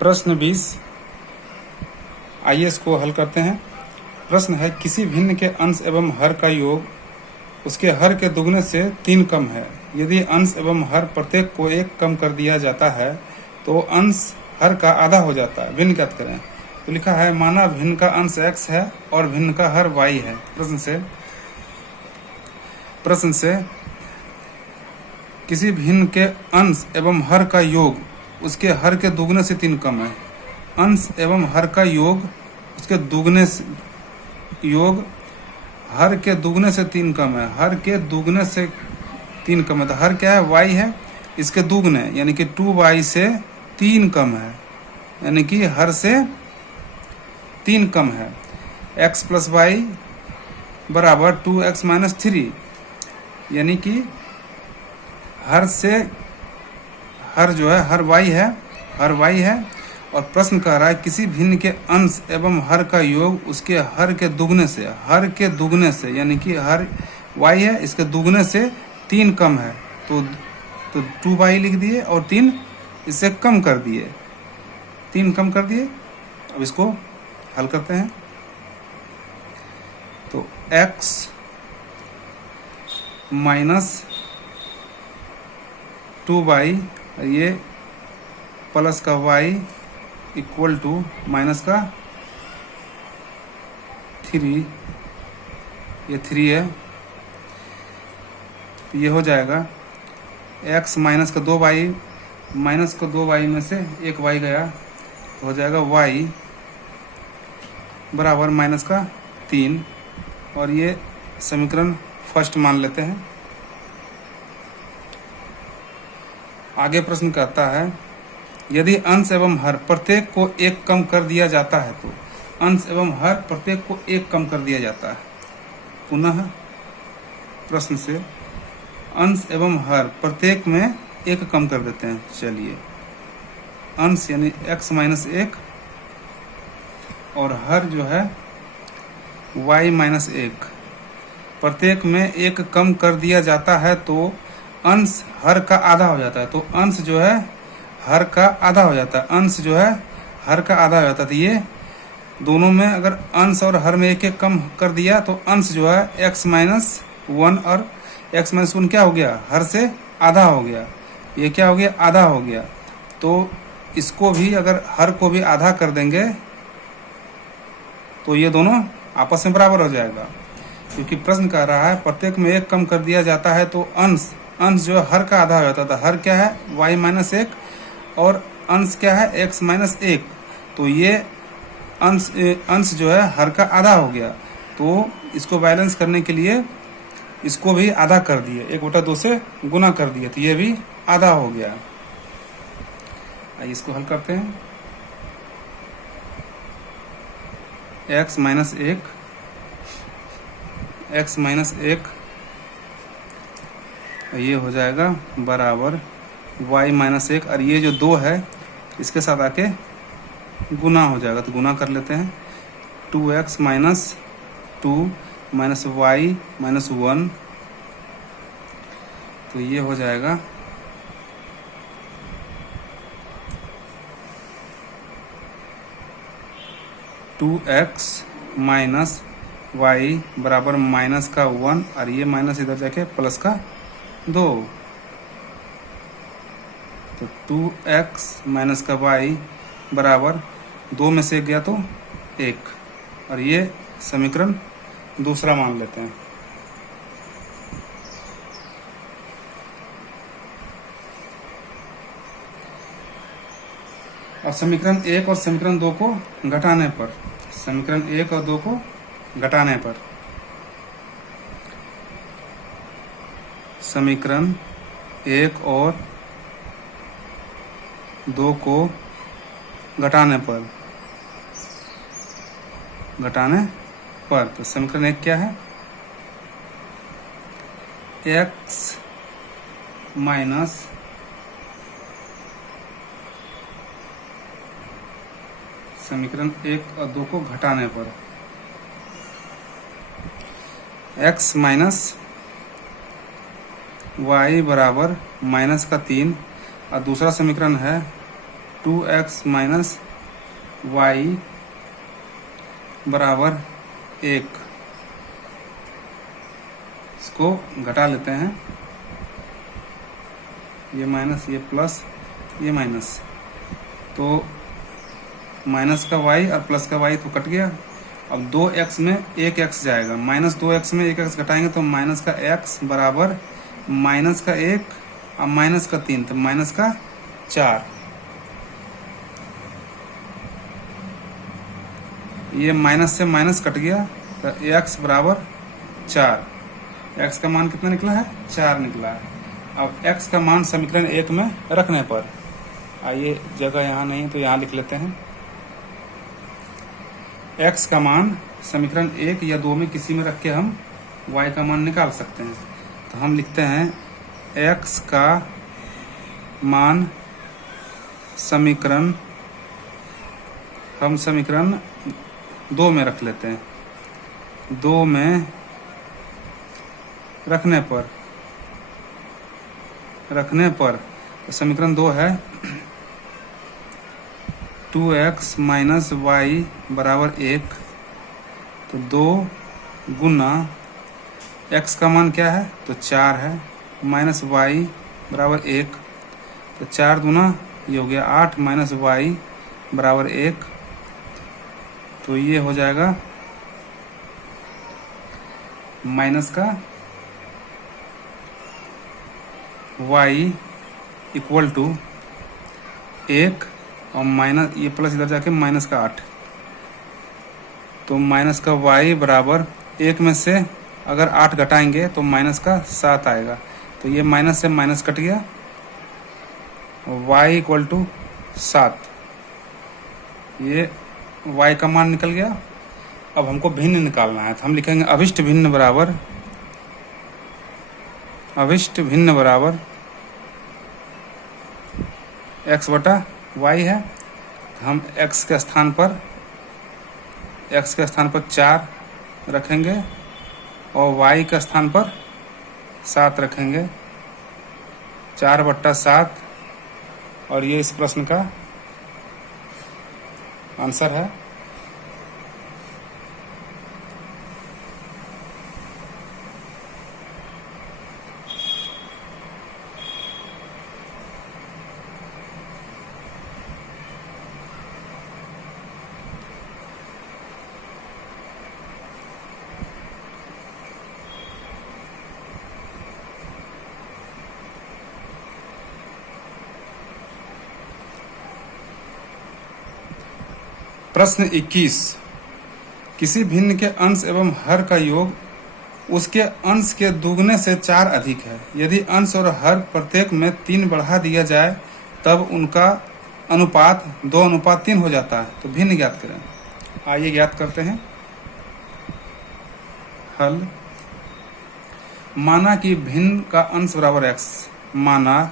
प्रश्न 20। आइए इसको हल करते हैं। प्रश्न है, किसी भिन्न के अंश एवं हर का योग उसके हर के दुगने से 3 कम है। यदि अंश एवं हर प्रत्येक को 1 कम कर दिया जाता है तो अंश हर का आधा हो जाता है। भिन्न ज्ञात करें। तो लिखा है, माना भिन्न का अंश x है और भिन्न का हर y है। प्रश्न से किसी भिन्न के अंश एवं हर का योग उसके हर के दुगने से 3 कम है। अंश एवं हर का योग उसके दुगने से योग हर के दुगने से 3 कम है। हर के दुगने से 3 कम है। तो हर क्या है? y है। इसके दुगने यानी कि 2y से 3 कम है, यानी कि हर से 3 कम है। x प्लस वाई बराबर 2x माइनस 3, यानी कि हर से हर जो है हर y है। और प्रश्न कह रहा है किसी भिन्न के अंश एवं हर का योग उसके हर के दुगने से यानी कि हर y है, इसके दुगने से 3 कम है। तो 2y लिख दिए और 3 इससे कम कर दिए, 3 कम कर दिए। अब इसको हल करते हैं। तो x माइनस 2y, ये प्लस का y इक्वल टू माइनस का 3, ये 3 है। तो ये हो जाएगा x माइनस का 2y में से एक y गया, तो हो जाएगा y बराबर माइनस का 3। और ये समीकरण फर्स्ट मान लेते हैं। आगे प्रश्न कहता है, यदि अंश एवं हर प्रत्येक को 1 कम कर दिया जाता है तो अंश एवं हर प्रत्येक को 1 कम कर दिया जाता है। पुनः प्रश्न से अंश एवं हर प्रत्येक में 1 कम कर देते हैं। चलिए, अंश यानी x माइनस 1 और हर जो है y माइनस 1, प्रत्येक में 1 कम कर दिया जाता है तो अंश हर का आधा हो जाता है। तो अंश जो है हर का आधा हो जाता है। तो ये दोनों में अगर अंश और हर में 1 कम कर दिया तो अंश जो है x माइनस 1 और x माइनस 1 क्या हो गया? हर से आधा हो गया। ये क्या हो गया? आधा हो गया। तो इसको भी अगर हर को भी आधा कर देंगे तो ये दोनों आपस में बराबर हो जाएगा, क्योंकि प्रश्न कह रहा है प्रत्येक में 1 कम कर दिया जाता है तो अंश जो है हर का आधा हो जाता था। हर क्या है? y माइनस 1 और अंश क्या है? x minus 1। तो ये अंश जो है हर का आधा हो गया। तो इसको बैलेंस करने के लिए इसको भी आधा कर दिए, 1/2 से गुना कर दिए, तो ये भी आधा हो गया। आइए इसको हल करते हैं। x माइनस 1 ये हो जाएगा बराबर y माइनस 1, और ये जो 2 है इसके साथ आके गुना हो जाएगा, तो गुना कर लेते हैं। 2x minus 2 minus y minus 1, तो ये हो जाएगा 2x माइनस y बराबर माइनस का 1, और ये माइनस इधर जाके प्लस का 2। तो 2x माइनस का y बराबर 2 में से गया तो 1, और ये समीकरण दूसरा मान लेते हैं। और समीकरण 1 और समीकरण 2 को घटाने पर, समीकरण 1 और 2 को घटाने पर समीकरण 1 और 2 को घटाने पर तो समीकरण 1 क्या है? x माइनस समीकरण 1 और 2 को घटाने पर x माइनस y बराबर माइनस का 3, और दूसरा समीकरण है 2x माइनस वाई बराबर 1। इसको घटा लेते हैं, ये माइनस ये प्लस ये माइनस, तो माइनस का y और प्लस का y तो कट गया। अब 2x में 1x जाएगा, माइनस 2x में 1x घटाएंगे तो माइनस का x बराबर माइनस का 1 और माइनस का 3, तो माइनस का 4। ये माइनस से माइनस कट गया तो x बराबर 4। x का मान कितना निकला है? 4 निकला है। अब x का मान समीकरण 1 में रखने पर, आइए जगह यहाँ नहीं तो यहाँ लिख लेते हैं। x का मान समीकरण 1 या 2 में किसी में रख के हम y का मान निकाल सकते हैं। तो हम लिखते हैं x का मान समीकरण, हम समीकरण 2 में रख लेते हैं। 2 में रखने पर तो समीकरण 2 है 2x माइनस वाई बराबर 1। तो 2 गुना x का मान क्या है? तो 4 है, माइनस वाई बराबर 1, तो 4 दूना ये हो गया 8 माइनस वाई बराबर 1। तो ये हो जाएगा माइनस का y इक्वल टू 1 और माइनस ये प्लस इधर जाके माइनस का 8। तो माइनस का y बराबर 1 में से अगर 8 घटाएंगे तो माइनस का 7 आएगा। तो ये माइनस से माइनस कट गया, y इक्वल टू 7, ये y का मान निकल गया। अब हमको भिन्न निकालना है, तो हम लिखेंगे अभिष्ट भिन्न बराबर x बटा y है। हम x के स्थान पर 4 रखेंगे और y के स्थान पर 7 रखेंगे, 4 बट्टा 7, और ये इस प्रश्न का आंसर है। प्रश्न 21, किसी भिन्न के अंश एवं हर का योग उसके अंश के दुगने से 4 अधिक है। यदि अंश और हर प्रत्येक में 3 बढ़ा दिया जाए तब उनका अनुपात 2:3 हो जाता है। तो भिन्न ज्ञात करें। आइए ज्ञात करते हैं। हल, माना कि भिन्न का अंश बराबर x, माना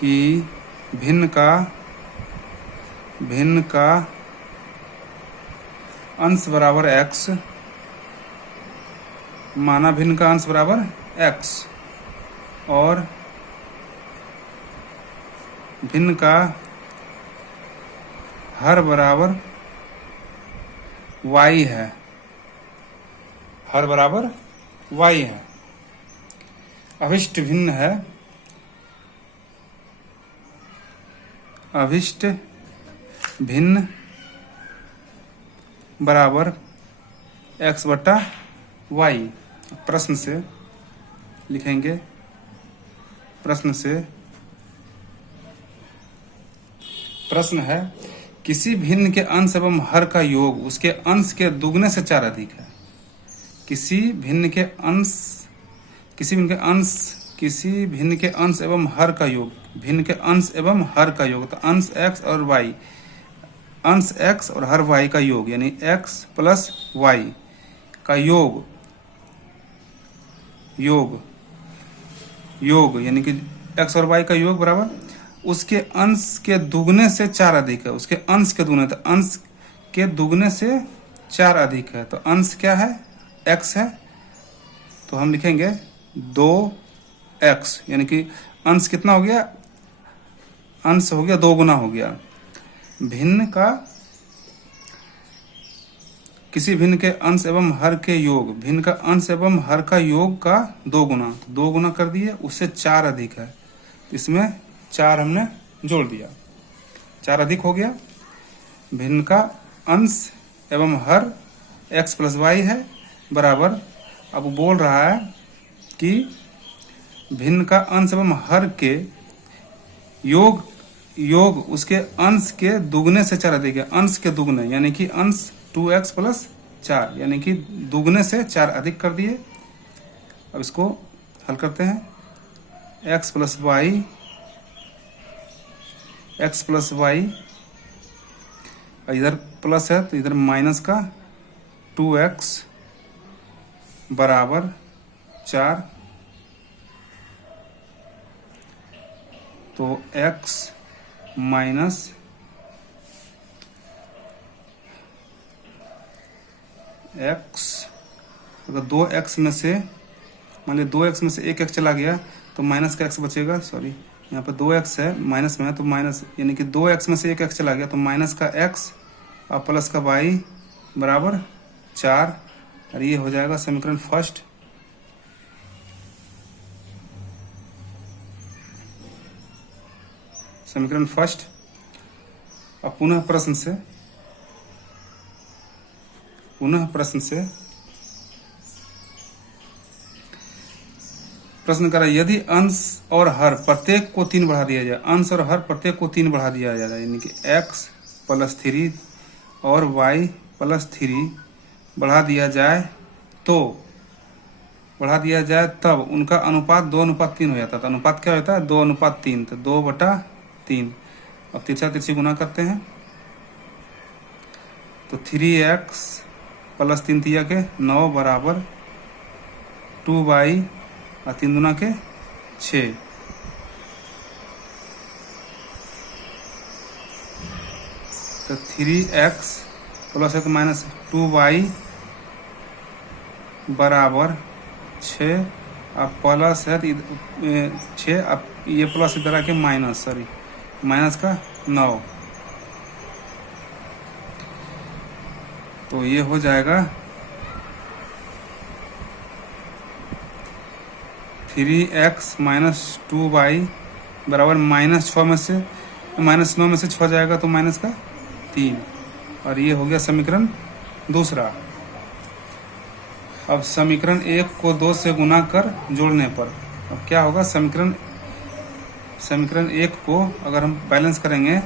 कि भिन्न का अंश बराबर x, माना भिन्न का अंश बराबर x और भिन्न का हर बराबर y है, हर बराबर y है। अभिष्ट भिन्न है, अभिष्ट भिन्न बराबर x बटा y। प्रश्न से लिखेंगे, प्रश्न है किसी भिन्न के अंश एवं हर का योग उसके अंश के दुगने से 4 अधिक है। किसी भिन्न के अंश एवं हर का योग, भिन्न के अंश एवं हर का योग, तो अंश x और y, अंश x और हर y का योग यानी x प्लस y का योग यानी कि x और y का योग बराबर उसके अंश के दुगने से 4 अधिक है। उसके अंश के दुगने, तो अंश के दुगने से 4 अधिक है। तो अंश क्या है? x है, तो हम लिखेंगे 2x, यानी कि अंश कितना हो गया? अंश हो गया 2 गुना हो गया। भिन्न का किसी भिन्न के अंश एवं हर के योग, भिन्न का अंश एवं हर का योग का 2 गुना, तो 2 गुना कर दिए, उससे 4 अधिक है, इसमें 4 हमने जोड़ दिया, 4 अधिक हो गया। भिन्न का अंश एवं हर x प्लस वाई है बराबर, अब बोल रहा है कि भिन्न का अंश एवं हर के योग उसके अंश के दुगने से 4 अधिक है, अंश के दुगने यानी कि अंश 2x प्लस 4 यानी कि दुगने से 4 अधिक कर दिए। अब इसको हल करते हैं, x प्लस वाई, इधर प्लस है तो इधर माइनस का 2x बराबर 4, तो x माइनस x, अगर 2x में से मान लीजिए 2x में से 1x चला गया तो माइनस का x बचेगा, सॉरी यहाँ पर 2x है माइनस में है तो माइनस यानी कि 2x में से 1x चला गया तो माइनस का x और प्लस का y बराबर 4, और ये हो जाएगा समीकरण फर्स्ट। समीकरण फर्स्ट। अब पुनः प्रश्न करा, यदि अंश और हर प्रत्येक को 3 बढ़ा दिया जाए, अंश और हर प्रत्येक को 3 बढ़ा दिया जाए यानी कि x प्लस 3 और y प्लस 3 बढ़ा दिया जाए तब उनका अनुपात 2:3 हो जाता है। तो अनुपात क्या होता है 2:3, तो 2/3। अब तिरछा गुना करते हैं तो 3x प्लस 3 तिया के 9 बराबर 2y और 3 दूना के 6। तो 3x प्लस है तो माइनस 2y बराबर 6, अब प्लस है तो 6, अब ये प्लस इधर आके माइनस, सॉरी माइनस का 9, तो ये हो जाएगा 3x माइनस 2y बराबर -6 में से -9 में से 6 जाएगा तो माइनस का 3, और ये हो गया समीकरण दूसरा। अब समीकरण 1 को 2 से गुना कर जोड़ने पर अब क्या होगा, समीकरण 1 को अगर हम बैलेंस करेंगे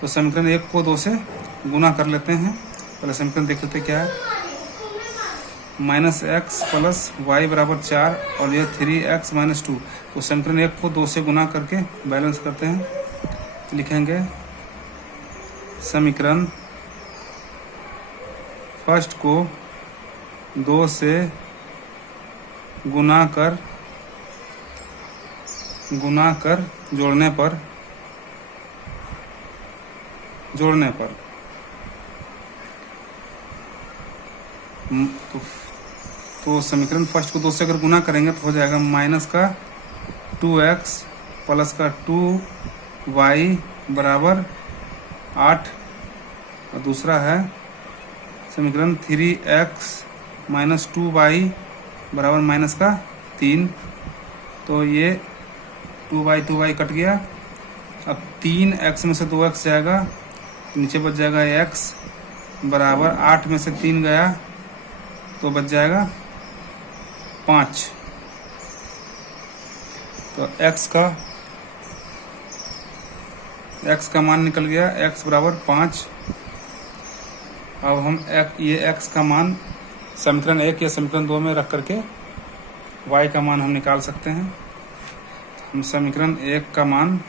तो समीकरण 1 को 2 से गुना कर लेते हैं। पहले समीकरण देख लेते क्या है, -x प्लस वाई बराबर 4 और यह 3x माइनस 2, तो समीकरण 1 को 2 से गुना करके बैलेंस करते हैं, तो लिखेंगे समीकरण फर्स्ट को 2 से गुना कर जोड़ने पर तो समीकरण फर्स्ट को 2 से अगर गुना करेंगे तो हो जाएगा माइनस का 2x प्लस का 2y बराबर 8, और दूसरा है समीकरण 3x माइनस 2y बराबर माइनस का 3, तो ये 2y कट गया। अब 3x में से 2x जाएगा, नीचे बच जाएगा x बराबर 8 में से 3 गया तो बच जाएगा 5, तो x का मान निकल गया, x बराबर 5। अब हम ये x का मान समीकरण 1 या समीकरण 2 में रख करके y का मान हम निकाल सकते हैं। हम समीकरण 1 का मान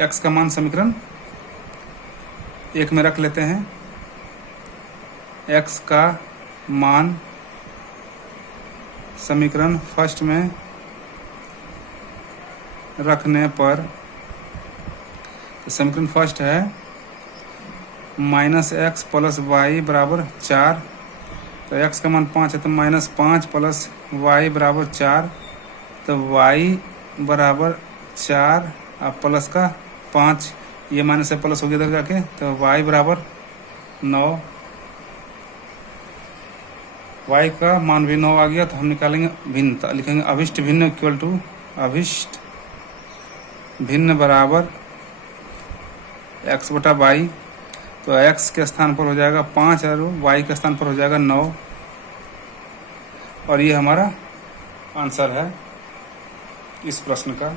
x का मान समीकरण 1 में रख लेते हैं। x का मान समीकरण फर्स्ट में रखने पर समीकरण फर्स्ट है -x प्लस वाई बराबर 4, तो x का मान 5 है तो -5 प्लस y बराबर 4, तो y बराबर 4 और प्लस का 5, ये माइनस से प्लस हो गया इधर जाके, तो y बराबर 9, y का मान भी 9 आ गया। तो हम निकालेंगे भिन्नता, लिखेंगे अभिष्ट भिन्न इक्वल टू अभिष्ट भिन्न बराबर x बटा वाई। तो x के स्थान पर हो जाएगा 5 और y के स्थान पर हो जाएगा 9, और ये हमारा आंसर है इस प्रश्न का।